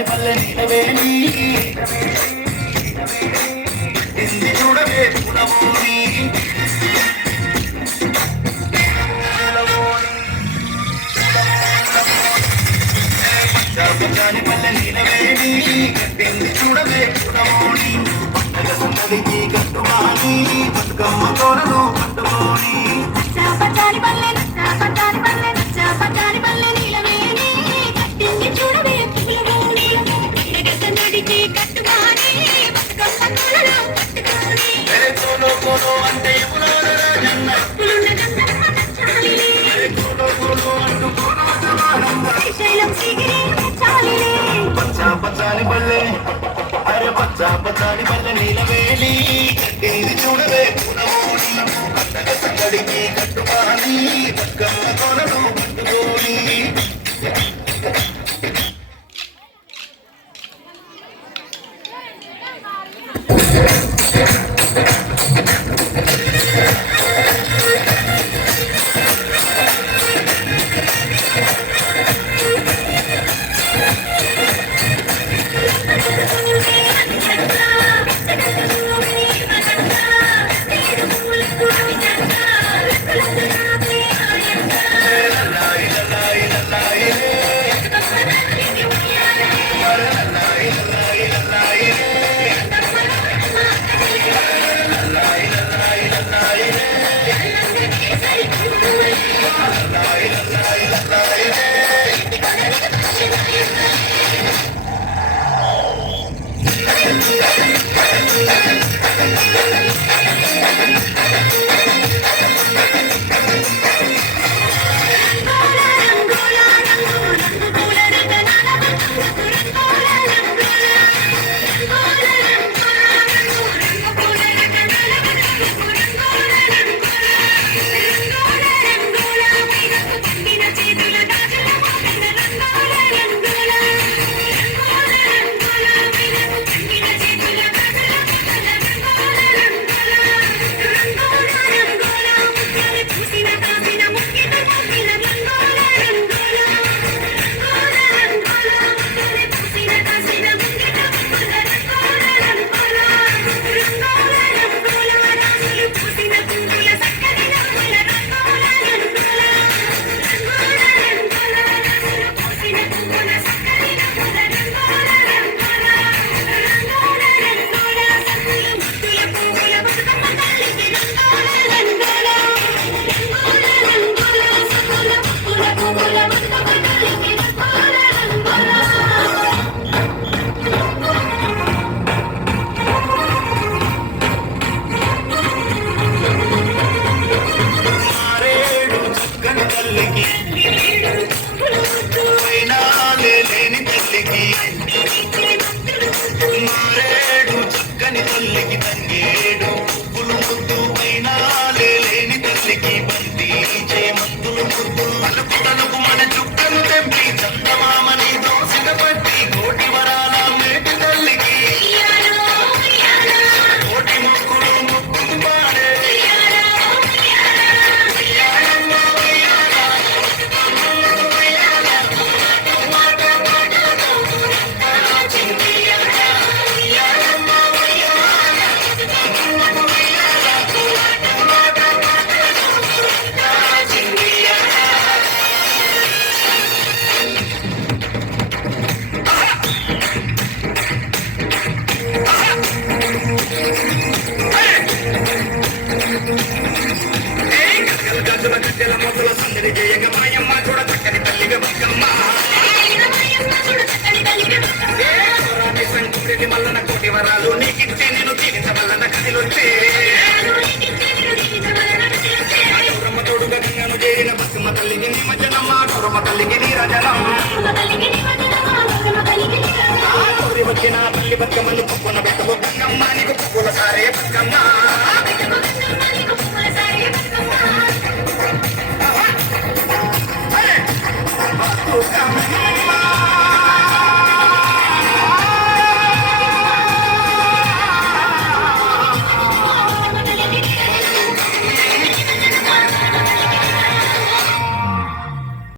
పచ్చాని పల్లె నీలవేణి ఇంది చూడవే పునమోని పచ్చాని పల్లె నీలవేణి ఇంది చూడవే చూడబోని పండగ సందడికి కట్టుమాని బతుకమ్మ తోరను కట్టుకోని చాపచారి పల్లె జాపతాడి పల్ల పచ్చాని పల్లె సంకుడిని మల్లన కోటి వరాలు నీకిచ్చే నేను తీర్చవల్లన కదిలొచ్చే. గౌరమ్మ తోడుగా గంగను చేరిన బతుకమ్మ తల్లికి నిమజ్జనమ్మ గౌరమ్మ తల్లికి నీరజనం తల్లికి వచ్చిన తల్లి బతుకమ్మను పుక్కున బతుకు గంగమ్మ నీకు పుక్కుల సారే బతుకమ్మ.